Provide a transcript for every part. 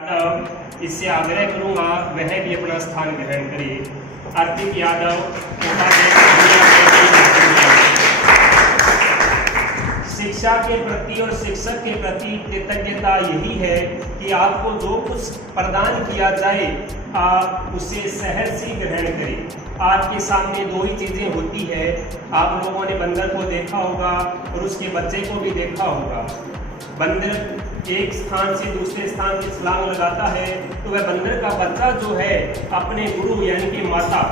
इससे आग्रह करूंगा वह भी अपना स्थान ग्रहण करे। अर्पित यादव, शिक्षा के प्रति और शिक्षक के प्रति कृतज्ञता यही है कि आपको जो कुछ प्रदान किया जाए आप उसे सहज से ग्रहण करें। आपके सामने दो ही चीज़ें होती है, आप लोगों ने बंदर को देखा होगा और उसके बच्चे को भी देखा होगा। बंदर एक स्थान से दूसरे स्थान की छलांग लगाता है तो वह बंदर का बच्चा जो है अपने गुरु यानी कि माता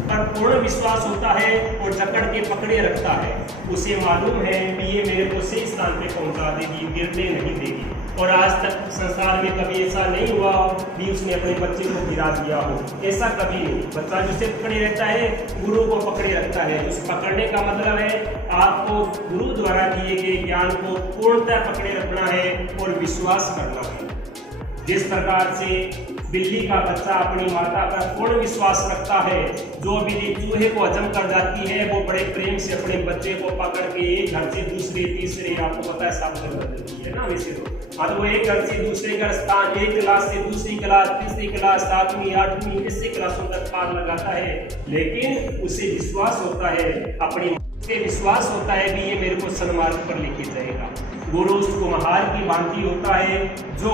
पर पूर्ण विश्वास होता है और जकड़ के पकड़े रखता है। उसे मालूम है कि ये मेरे को सही स्थान पे पहुंचा देगी, गिरने नहीं देगी। और आज तक संसार में कभी ऐसा नहीं हुआ कि उसने अपने बच्चे को गिरा दिया हो, ऐसा कभी नहीं। बच्चा जिसे पकड़े रहता है गुरु को पकड़े रखता है। उस पकड़ने का मतलब है आपको गुरु द्वारा दिए गए ज्ञान को पूर्णतः पकड़े रखना है और विश्वास करना है। जिस प्रकार से बिल्ली का बच्चा अपनी माता पर पूर्ण विश्वास रखता है, जो बिल्ली चूहे को हजम कर जाती है वो बड़े प्रेम से अपने बच्चे को पकड़ के एक घर से दूसरे तीसरे, आपको पता है सब जगह देती है ना वैसे तो, हाँ तो वो एक घर से दूसरे घर स्थान, एक क्लास से दूसरी क्लास, तीसरी क्लास, 7वीं 8वीं ऐसे क्लासों तक पार लगाता है। लेकिन उसे विश्वास होता है, अपनी से विश्वास होता है कि ये मेरे को सन्मार्ग पर लेके जाएगा। गुरु उस कुम्हार की भांति होता है जो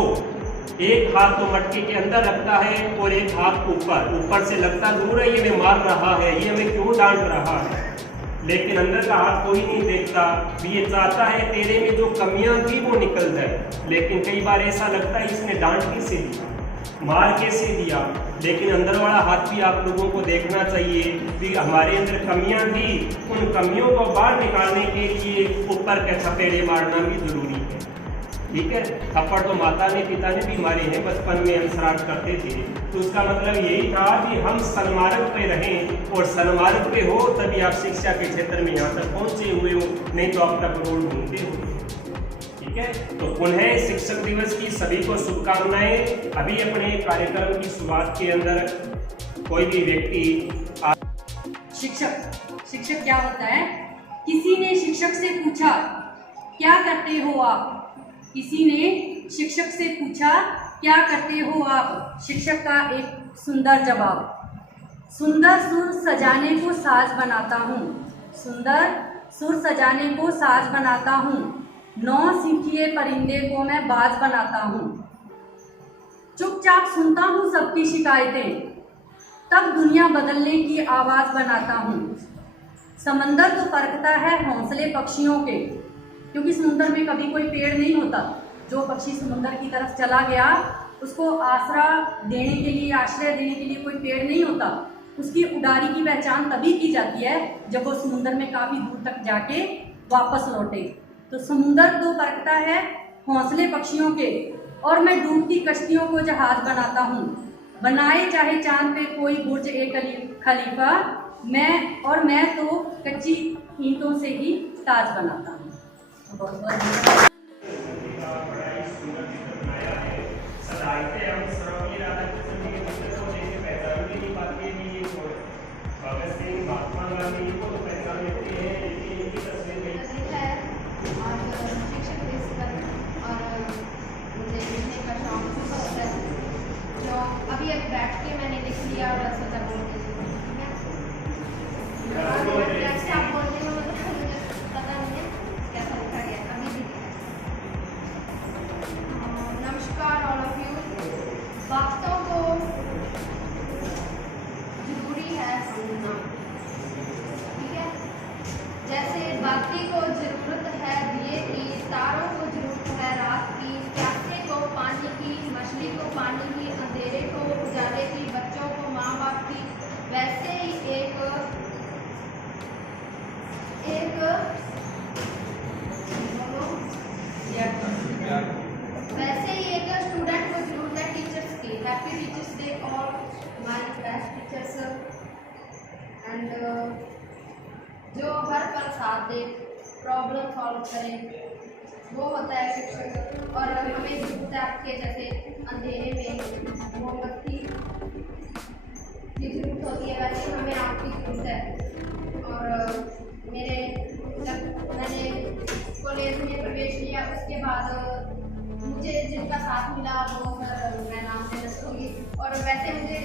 एक हाथ तो मटके के अंदर रखता है और एक हाथ ऊपर से लगता दूर है, ये मैं मार रहा है, ये हमें क्यों डांट रहा है, लेकिन अंदर का हाथ कोई नहीं देखता। ये चाहता है तेरे में जो कमियां थी वो निकल जाए। लेकिन कई बार ऐसा लगता है इसने डांट कैसे दिया, मार कैसे दिया, लेकिन अंदर वाला हाथ भी आप लोगों को देखना चाहिए कि हमारे अंदर कमियां थी, उन कमियों को बाहर निकालने के लिए ऊपर के थपेड़े मारना भी जरूरी है। ठीक है, थप्पड़ तो माता ने पिता ने भी मारे हैं, बचपन में हम शरारत करते थे, तो उसका मतलब यही था कि हम सन्मार्ग पे रहें, और सन्मार्ग पे हो तभी आप शिक्षा के क्षेत्र में यहाँ तक पहुँचे हुए हो, नहीं तो आप तक रोड ढूंढते हो। ठीक है, तो पुनः शिक्षक दिवस की सभी को शुभकामनाएं। अभी अपने कार्यक्रम की शुरुआत के अंदर कोई भी व्यक्ति शिक्षक क्या होता है? किसी ने शिक्षक से पूछा क्या करते हो आप? किसी ने शिक्षक से पूछा क्या करते हो आप? शिक्षक का एक सुंदर जवाब, सुंदर सुर सजाने को साज बनाता हूँ, सुंदर सुर सजाने को साज बनाता हूँ, 9 सीखिए परिंदे को मैं बाज बनाता हूँ, चुपचाप सुनता हूँ सबकी शिकायतें, तब दुनिया बदलने की आवाज़ बनाता हूँ। समंदर तो परखता है हौसले पक्षियों के, क्योंकि समुद्र में कभी कोई पेड़ नहीं होता। जो पक्षी समुद्र की तरफ चला गया उसको आसरा देने के लिए, आश्रय देने के लिए कोई पेड़ नहीं होता। उसकी उड़ारी की पहचान तभी की जाती है जब वो समुद्र में काफ़ी दूर तक जाके वापस लौटे। तो समुद्र तो परखता है हौसले पक्षियों के, और मैं डूबती कश्तियों को जहाज बनाता हूँ। बनाए चाहे चांद पे कोई बुर्ज एक खलीफा, मैं तो कच्ची ईंटों से ही ताज बनाता हूँ। बहुत बहुत महात्मा गांधी को तो पहचान लेते हैं, लेकिन इनकी तस्वीर है और शिक्षक दिवस पर और मुझे लिखने का शौक सुबह होता है, जो अभी बैठ के मैंने लिख लिया और सोचा बोल के आप बोलते हो मुझे पता नहीं है कैसा लिखा गया अभी भी। नमस्कार ऑल ऑफ यू। बातों को जरूरी है समझना, जैसे बाकी को जरूरत है दिए की, तारों को जरूरत है रात की, प्यासे को पानी की, मछली को पानी की, अंधेरे को उजाले की, बच्चों को माँ बाप की, वैसे ही एक स्टूडेंट को जरूरत है टीचर्स की। हैप्पी टीचर्स डे और माय बेस्ट टीचर्स एंड जो हर पल साथ दे, प्रॉब्लम सॉल्व करे, वो होता है शिक्षक। और हमें जरूरत है आपके जैसे अंधेरे में मोमबत्ती की जरूरत होती है, वैसे हमें आपकी जरूरत है। और जब मैंने कॉलेज में प्रवेश लिया उसके बाद मुझे जिनका साथ मिला वो सर वैसे मुझे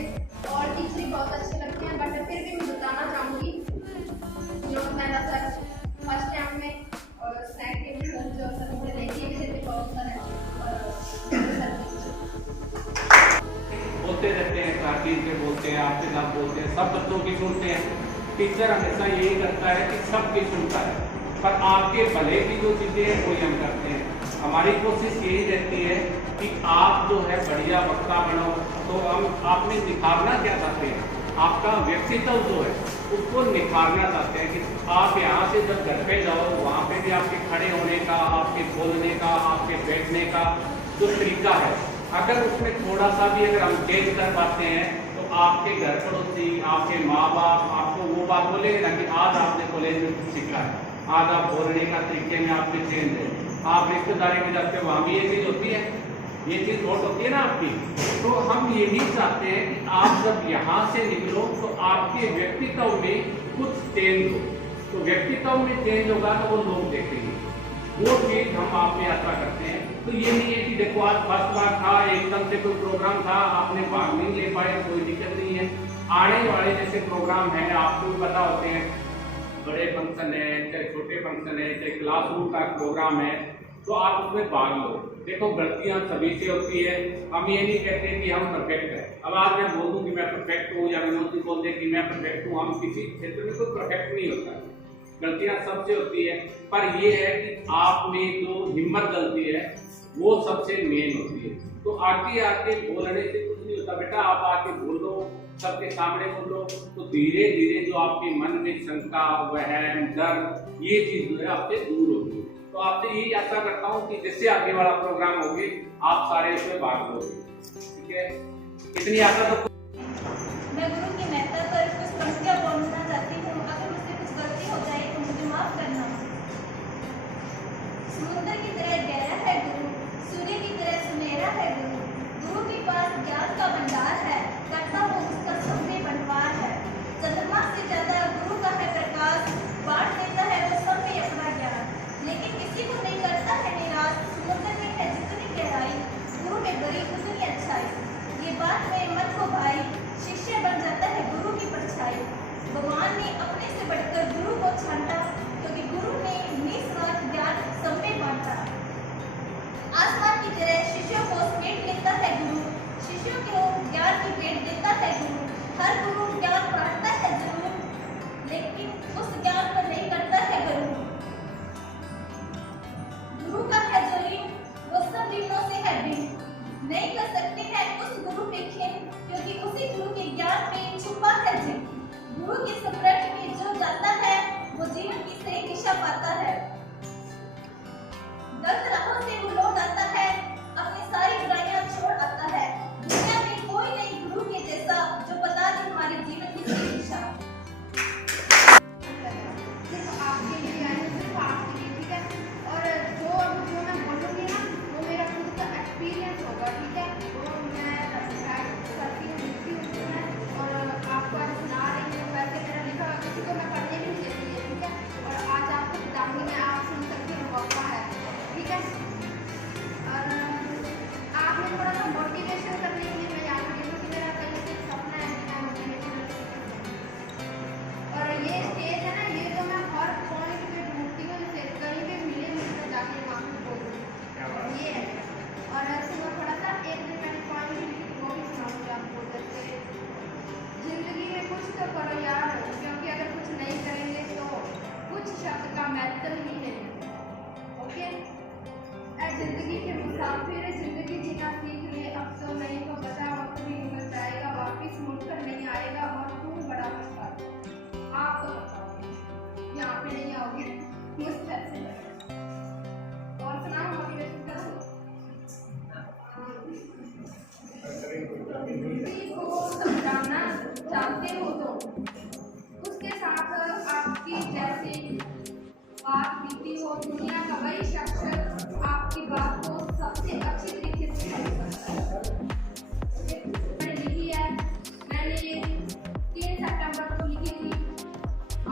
और टीचर बहुत अच्छे लगते हैं, बट फिर भी मैं बताना चाहूँगी जो मेरा सर फर्स्ट टाइम में और सेकंड टाइम जो सर मुझे लेके गए थे बहुत सारे बोलते रहते हैं, क्लास के बोलते हैं, आपके साथ बोलते हैं, सब बच्चों की सुनते हैं। टीचर हमेशा यही करता है कि सबकी सुनता है, पर आपके भले की जो चीज़ें हैं वही हम करते हैं। हमारी कोशिश यही रहती है कि आप जो है बढ़िया वक्ता बनो। तो हम आपने निखारना क्या चाहते हैं, आपका व्यक्तित्व जो है उसको निखारना चाहते हैं कि आप यहाँ से जब घर पे जाओ वहाँ पे भी आपके खड़े होने का, आपके बोलने का, आपके बैठने का जो तरीका है, अगर उसमें थोड़ा सा भी अगर हम चेंज कर पाते हैं तो आपके घर पड़ोसी, आपके माँ बाप आपको वो बात बोलेंगे ना कि आज आपने कॉलेज में कुछ सीखा है, आज आप बोलने का तरीके में आपके चेंज है। आप रिश्तेदारी में जाते हो वहाँ भी ये चीज़ होती है, ये चीज़ नोट होती है ना आपकी। तो हम यही चाहते हैं कि आप जब यहाँ से निकलो तो आपके व्यक्तित्व में कुछ चेंज हो। तो व्यक्तित्व में चेंज होगा तो वो लोग देखेंगे, वो चीज़ हम आप में यात्रा करते हैं। तो ये नहीं है कि देखो आज फर्स्ट बार था, एकदम से कोई प्रोग्राम था आपने भाग नहीं ले पाए, कोई दिक्कत नहीं है। आने वाले जैसे प्रोग्राम है आपको भी पता होते हैं, बड़े फंक्शन है चाहे छोटे फंक्शन है चाहे क्लासरूम का प्रोग्राम है, तो आप उसमें भाग लो। देखो गलतियां सभी से होती है, हम ये नहीं कहते कि हम परफेक्ट हैं। अब आज मैं बोल दूं कि मैं परफेक्ट हूँ या विनोद जी बोल दे कि मैं परफेक्ट हूँ, हम किसी क्षेत्र में कोई परफेक्ट नहीं होता, गलतियां सबसे होती है। पर ये है कि आप में जो हिम्मत गलती है वो सबसे मेन होती है। तो आगे आके बोलने से कुछ नहीं होता बेटा, आप आके बोलो, सबके सामने बोलो, तो धीरे धीरे जो आपके मन में शंका, वहम, डर, ये चीज जो है आपसे दूर होगी। तो आपसे यही आशा करता हूँ कि जिससे आगे वाला प्रोग्राम होगी आप सारे इसमें भाग लोगे, ठीक है? इतनी आशा तो मैं गुरु की महत्ता पर कुछ पंक्तियां बोलना चाहती हूँ। अगर मुझसे कुछ गलती हो जाए तो मुझे माफ करना। समुद्र की तरह गहरा है गुरु, सूर्य की तरह सुनहरा है गुरु। गुरु के पास ज्ञान का भंडार है, करता वो उसका सब में बंटवार है। चंद्रमा से ज्यादा गुरु का है प्रकाश, बांट देता है वो सब में अपना ज्ञान, लेकिन किसी को नहीं करता है निराश। समुद्र में है जितनी गहराई, गुरु में बड़ी उतनी अच्छाई। ये बात मेरे मन को भाई, शिष्य बन जाता है गुरु की परछाई। भगवान ने अपने से बढ़कर गुरु को छांटा, क्योंकि गुरु ने निस्वार्थ ज्ञान सब में बांटा। आसमान की तरह शिष्यों को समेट लेता है गुरु, शिष्यों को ज्ञान की भेंट देता है गुरु। हर गुरु ज्ञान बांटता है जरूर, लेकिन उस ज्ञान को नहीं करता है गुरु। गुरु का है जो ऋण वो सब ऋणों से है भिन्न, नहीं कर सकते हैं उस गुरु पे खेल, क्योंकि उसी गुरु के ज्ञान में छुपा है जिन। गुरु के स्मरण में जो जाता है वो जीवन की सही दिशा पाता है। गलत राहों से वो लौट आता है, अपनी सारी बुराइयां छोड़ आता है। दुनिया में कोई नहीं गुरु के जैसा, जो बता दे हमारे जीवन की सही दिशा। सिर्फ आपके लिए आई हूँ, सिर्फ आपके लिए, ठीक है? और जो मैं बोलूँगी ना वो मेरा खुद का एक्सपीरियंस होगा, ठीक है? वो मैं करती हूँ, लिखती हूँ उसमें, और आपको आज सुना रही हूँ। वैसे मेरा लिखा हुआ किसी को मैं पढ़ने भी नहीं देती है, ठीक है? और आज आपको बताऊँगी मैं, आप सुन सकते हो, मौका है, ठीक है? और आपने थोड़ा सा मोटिवेशन करने के लिए मैं यहाँ पर क्योंकि मेरा कहीं से सपना है कि मैं मोटिवेशनल स्पीकर बनूँ। और ये स्टेज है ना, ये तो मैं हर पॉइंट पे ढूंढती हूँ, जैसे कहीं पे मिले मुझसे जाके वहाँ पे बोल दूँ, ये है। और सुनो थोड़ा सा, एक दिन मैंने पॉइंट भी लिखी, वो भी सुनाऊँगी आपको। जैसे जिंदगी में कुछ तो करो यार, क्योंकि अगर कुछ नहीं करेंगे तो कुछ शब्द का महत्व ही नहीं। ओके? जिंदगी के मुसाफिर जिंदगी जीना सीख ले, अब तो नहीं तो बचा वक्त भी निकल जाएगा, वापिस मुड़कर नहीं आएगा और तू बड़ा पछताएगा। आप तो बताओगे, यहाँ पे नहीं आओगे मुझसे से। और सुनाओ, मोटिवेशन करो। किसी को समझाना चाहते हो तो उसके साथ आपकी जैसी बात बीती हो, दुनिया का वही शख्स आपकी बात को सबसे अच्छी तरीके से समझ सकता है। मैंने लिखी है, मैंने ये 3 सितंबर को लिखी थी,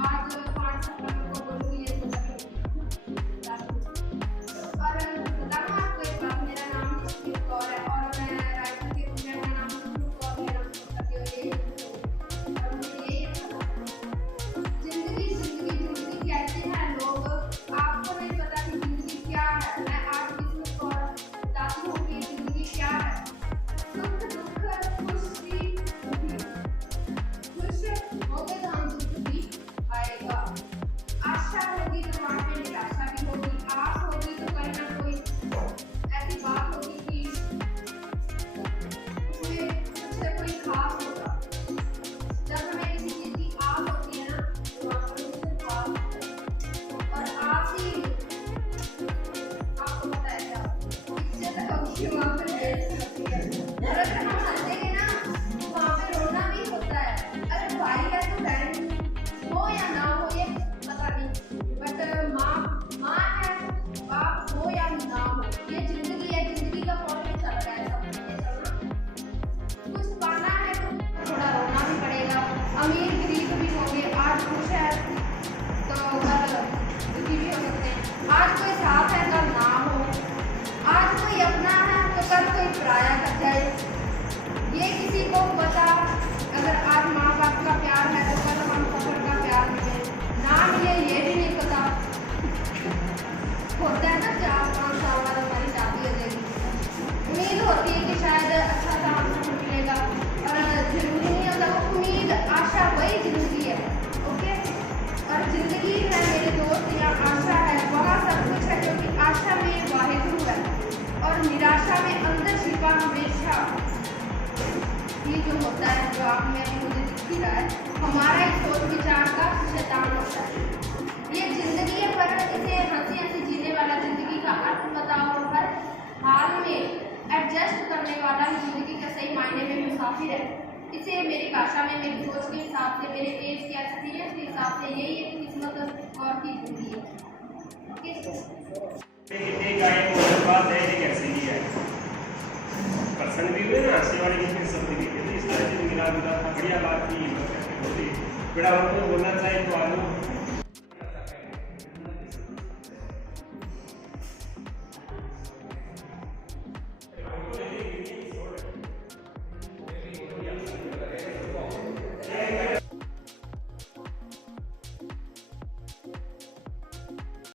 आज 5 सितंबर को बोलूँगी ये सोचा। और बताऊँ आपको एक बात, मेरा नाम सुप्रीत कौर है और मैं रायपुर के, मेरा नाम सुप्रीत कौर है। जो आप में अभी मुझे दिख ही रहा है, हमारा एक सोच विचार का शैतान होता है। ये जिंदगी है, पर इसे हंसी हंसी जीने वाला, जिंदगी का अर्थ पता और हर हाल में एडजस्ट करने वाला ही जिंदगी का सही मायने में मुसाफिर है। इसे मेरी भाषा में, मेरी सोच के हिसाब से, मेरे एज के एक्सपीरियंस के हिसाब से यही एक किस्मत और की जिंदगी है। एक आए तो बात है कि कैसे ही है पर्सन भी हुए ना, हंसी वाले के फिर शब्द भी थे, तो इस तरह से मिला जुला था, बढ़िया बात की। बड़ा हमको बोलना चाहिए तो आलू